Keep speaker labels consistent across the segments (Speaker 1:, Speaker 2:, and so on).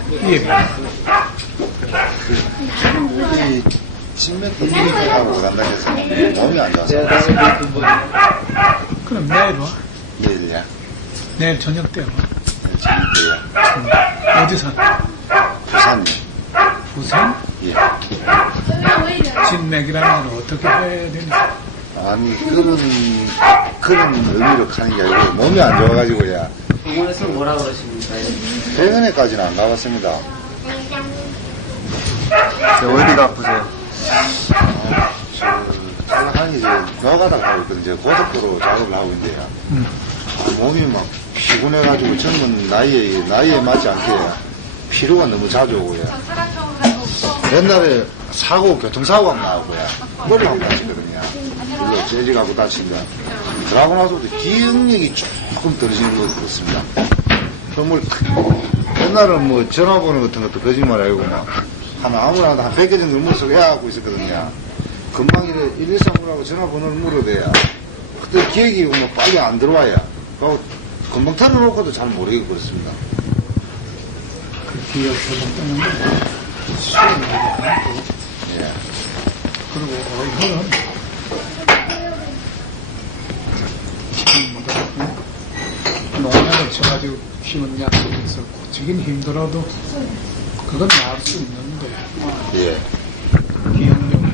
Speaker 1: 예.
Speaker 2: 이 진맥 이식하고 간다 해서 몸이 안 좋아서.
Speaker 1: 그럼 내일 와.
Speaker 2: 내일이야?
Speaker 1: 내일 저녁 때 와.
Speaker 2: 내일 저녁 때야.
Speaker 1: 어디서?
Speaker 2: 부산이요.
Speaker 1: 부산?
Speaker 2: 예.
Speaker 1: 진맥이라는 건 어떻게 해야 되나?
Speaker 2: 아니, 그런 의미로 가는 게 아니고, 몸이 안 좋아가지고야.
Speaker 3: 병원에서 뭐라 그러십니까?
Speaker 2: 병원에까지는 안 가봤습니다.
Speaker 4: 어디가 아프세요?
Speaker 2: 한 이제 노가다 가고 있거든요. 이제 고속도로 작업을 하고 있는데요. 몸이 막 피곤해가지고 젊은 나이에 맞지 않게 피로가 너무 자주 오고요. 옛날에 교통사고가 나고요. 머리 한번 다치거든요. 물로 재질하고 다친 거. 그러고 나서부터 기억력이 조금 떨어지는 것 같습니다. 정말 옛날은 뭐 전화번호 같은 것도 거짓말 아니고 아무나 한 100개 정도 물어서 외워갖고 있었거든요. 금방 113으로 전화번호를 물어대야. 그때 기억이 뭐 빨리 안 들어와야. 그리고 금방 털어놓고도 잘 모르겠고 그렇습니다.
Speaker 1: 그 기억 조정 때문에 수행이 않고.
Speaker 2: 예.
Speaker 1: 그리고 이거는 농약을 쳐가지고 키운 약속이 있어 고치긴 힘들어도 그건 나을 수 있는데
Speaker 2: 예.
Speaker 1: 기억력도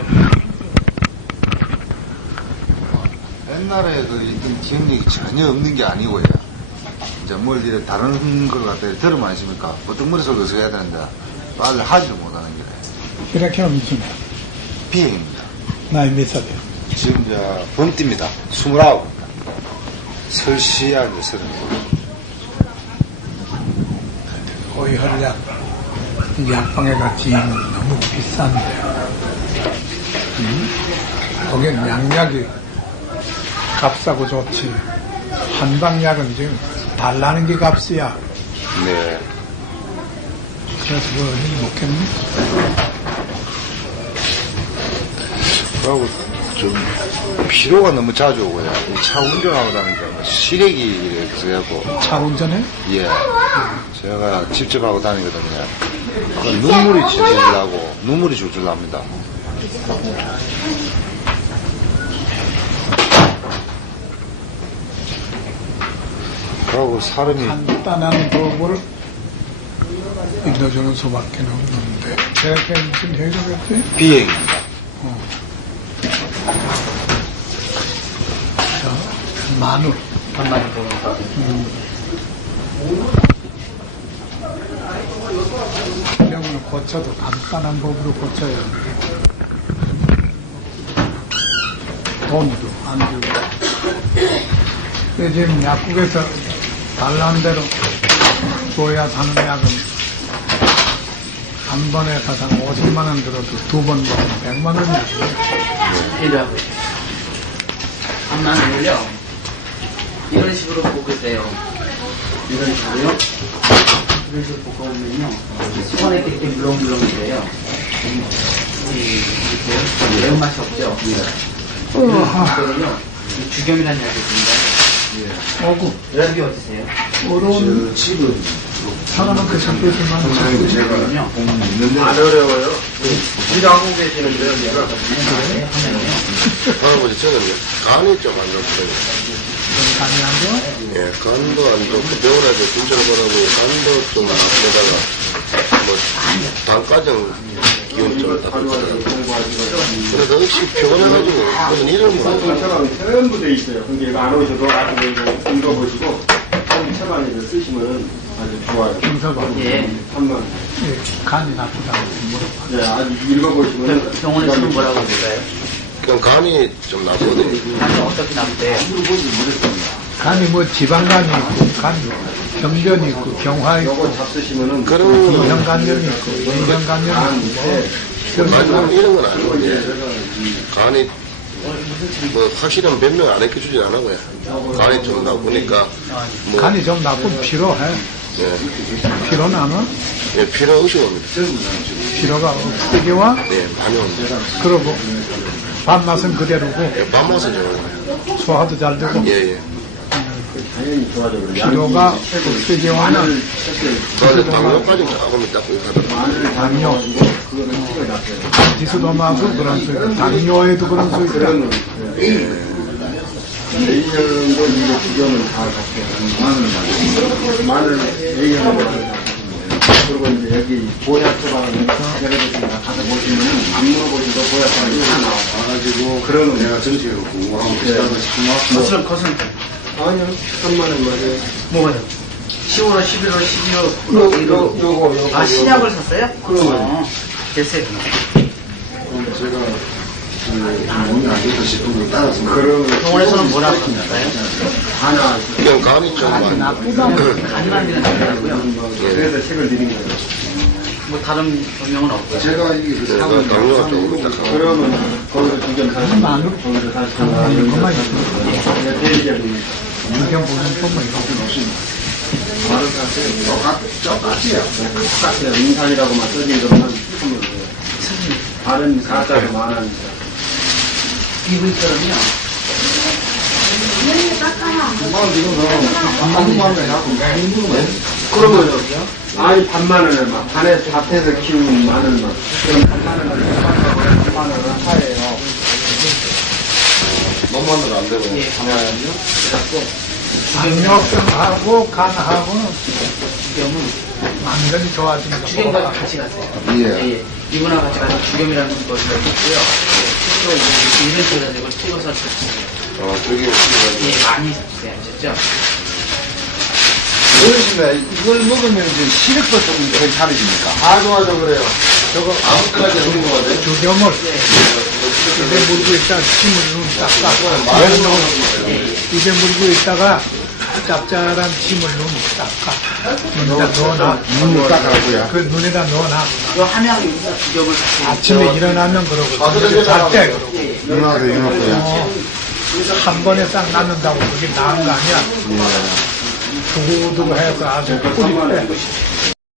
Speaker 2: 옛날에 그 있던 기억력이 전혀 없는 게 아니고요. 이제 뭘 이제 다른 걸 갖다 들으면 아십니까? 보통 머릿속에 써야 되는데 빨리 하지도 못하는 게
Speaker 1: 이렇게 하면 무슨
Speaker 2: 비행입니다.
Speaker 1: 나이 몇 살이야?
Speaker 2: 지금 이제 범띠입니다. 29. 설시야 이제 30.
Speaker 1: 고혈약 약방에 같이 너무 비싼데 거긴 양약이 값싸고 좋지 한방약은 지금 달라는 게 값이야.
Speaker 2: 네.
Speaker 1: 그래서 그걸 먹겠니?
Speaker 2: 그리고 좀 피로가 너무 자주 오고요. 이 차 운전하고 다니까 시력이 이렇게 있어갖고
Speaker 1: 차 운전해?
Speaker 2: 예. 제가 직접 하고 다니거든요. 그 눈물이 질질 나고 눈물이 줄줄 납니다. 그리고 사람이
Speaker 1: 간단한 법을 일러주는 수밖에 없는데 저렇게 무슨 해결했지?
Speaker 2: 비행입니다.
Speaker 1: 자, 마늘
Speaker 3: 반만 보니까.
Speaker 1: 병을 고쳐도 간단한 법으로 고쳐야 돼. 돈도 안 주고. 근데 지금 약국에서 달라는 대로 줘야 사는 약은 한 번에 가서 50만 원 들어도 두 번 먹으면 100만 원이야.
Speaker 3: 필요하고. 한마늘을요, 이런 식으로 볶으세요. 이런 식으로요. 이런 식으로 볶아보면요, 수건에 이렇게 물렁물렁해져요. 이렇게 매운맛이 없죠? 그거는요, 주겸이라는 약이 있습니다.
Speaker 1: 오구,
Speaker 3: 여러분이 어떠세요?
Speaker 1: 어려운
Speaker 2: 집은
Speaker 1: 사람한테 잡혀있지만
Speaker 3: 그거는요,
Speaker 4: 안 어려워요. 일하고 계시는데요, 내가.
Speaker 2: 할아버지 저는 간이 좀 안 좋거든요.
Speaker 1: 간이 안 좋아?
Speaker 2: 예, 간도 안 좋고 병원에서 진찰을 받아보고 간도 좀 나쁘다가 뭐 당과정 기운 좀 나쁘더라고요. 그래서 역시 피곤해가지고 그건 이런 거
Speaker 4: 처방 전부 돼 있어요. 근데 이거 안 오셔도 나중에 이거 읽어보시고 처방에서 쓰시면 아주 좋아요.
Speaker 1: 김서방,
Speaker 3: 예.
Speaker 4: 한번
Speaker 1: 간이 나쁘다고 물어봐.
Speaker 4: 네, 아주 읽어보시면
Speaker 3: 병원에서는 뭐라고 그럴까요?
Speaker 2: 그냥 간이 좀 나쁘거든요.
Speaker 3: 간이 어떻게 나쁘대요?
Speaker 1: 간이 뭐 지방간이 있고, 간, 병변이 있고, 경화 있고,
Speaker 4: 요거 잡수시면은
Speaker 2: 그런
Speaker 1: 이형간염이 있고, 이형간염이 있고,
Speaker 2: 마지막 이런 건 아니고 이제 간이 뭐 확실한 변명 안 해주지 않아고요. 간이 좀 나쁘니까 뭐
Speaker 1: 간이 좀 나쁘면 피로해.
Speaker 2: 예,
Speaker 1: 피로나면
Speaker 2: 예, 피로 의식 옵니다.
Speaker 1: 피로가 없게 와.
Speaker 2: 네, 많이 옵니다.
Speaker 1: 그러고 밥맛은 그대로고
Speaker 2: 예, 밥 맛은 좋아요.
Speaker 1: 소화도 잘 되고
Speaker 2: 예, 예.
Speaker 4: 당연히 좋아져요.
Speaker 1: 피로가 세계화는
Speaker 2: 그래서 당뇨까지 조금 있다고 하더라고요.
Speaker 4: 마늘
Speaker 1: 당뇨.
Speaker 4: 그거는 찍어놨어요.
Speaker 1: 지수도마도 그런 소리, 당뇨에도 그런 소리 있다.
Speaker 4: 그러면 A형도 이게 지금은 다 같아요. 마늘 A형도 다 그리고 이제 여기 보약 처방은 여러분들 가서 보시면은 안 물어보시고 보약 처방이 다 나와요.
Speaker 2: 와가지고
Speaker 4: 그러면
Speaker 2: 내가 전체로 공부하고 비슷하다 싶으면
Speaker 3: 것은
Speaker 4: 아니요, 3만 원 맞아요.
Speaker 3: 뭐가요? 10월, 11월, 12월,
Speaker 4: 요거.
Speaker 3: 아, 신약을 샀어요?
Speaker 4: 그러면.
Speaker 3: 됐어요.
Speaker 2: 제가 몸이 안 좋다 싶은 걸 따라서
Speaker 4: 그러면
Speaker 3: 병원에서는 뭐라고 합니까요?
Speaker 4: 하나
Speaker 2: 그냥 감이 좀 많이
Speaker 3: 간이 만드는 거고요.
Speaker 4: 그래서 책을 드린 거예요.
Speaker 3: 뭐 다른 병명은 없고요.
Speaker 2: 제가 이게 그 당뇨가 조금 있다.
Speaker 4: 그러면 거기서 두견 사시면 거기서 사시면
Speaker 1: 그것만 있으면
Speaker 4: 대리점이
Speaker 1: 의견 보는 것만 이거.
Speaker 4: 바로 사세요.
Speaker 2: 똑같지요.
Speaker 4: 똑같아요. 인산이라고만 써진 것만 쓰면 돼요. 다른 가짜가 많으니까.
Speaker 3: 이분처럼요.
Speaker 4: 그러면 아니 반마늘을 막 밭에서 키운 마늘만 그럼 반마늘을 사예요.
Speaker 2: 몸만으로 안 되고.
Speaker 1: 당뇨병하고 간하고는
Speaker 3: 주겸은
Speaker 1: 완전히 좋아지는
Speaker 3: 주겸과
Speaker 1: 거.
Speaker 3: 같이 가세요.
Speaker 2: 예.
Speaker 3: 예. 이분하고 같이 가서 주겸이라는 것을 있고요. 또 이런 쪽에서 이걸 찍어서
Speaker 2: 저기
Speaker 3: 예, 많이 드세요. 아셨죠?
Speaker 2: 어르신가 이걸 먹으면 이제 시력도 조금 괜찮으십니까?
Speaker 4: 아주아주 그래요.
Speaker 2: 저거 아무 때나 되는 거 같아요.
Speaker 1: 주겸을 입에 물고 있다가 침을 좀 닦아. 입에 물고 있다가 짭짤한 침을 좀 닦아. 눈에다 넣어놔.
Speaker 2: 눈을 닦아고요.
Speaker 1: 그 눈에다 넣어놔.
Speaker 3: 요 함양 주겸을 같이
Speaker 1: 아침에 일어나면 그러고 잘때 그러고.
Speaker 2: 눈하고 이렇고요.
Speaker 1: 한 번에 딱 낫는다고 그게 나은 거 아니야. 두고두고 해서 아주 꿀이 돼.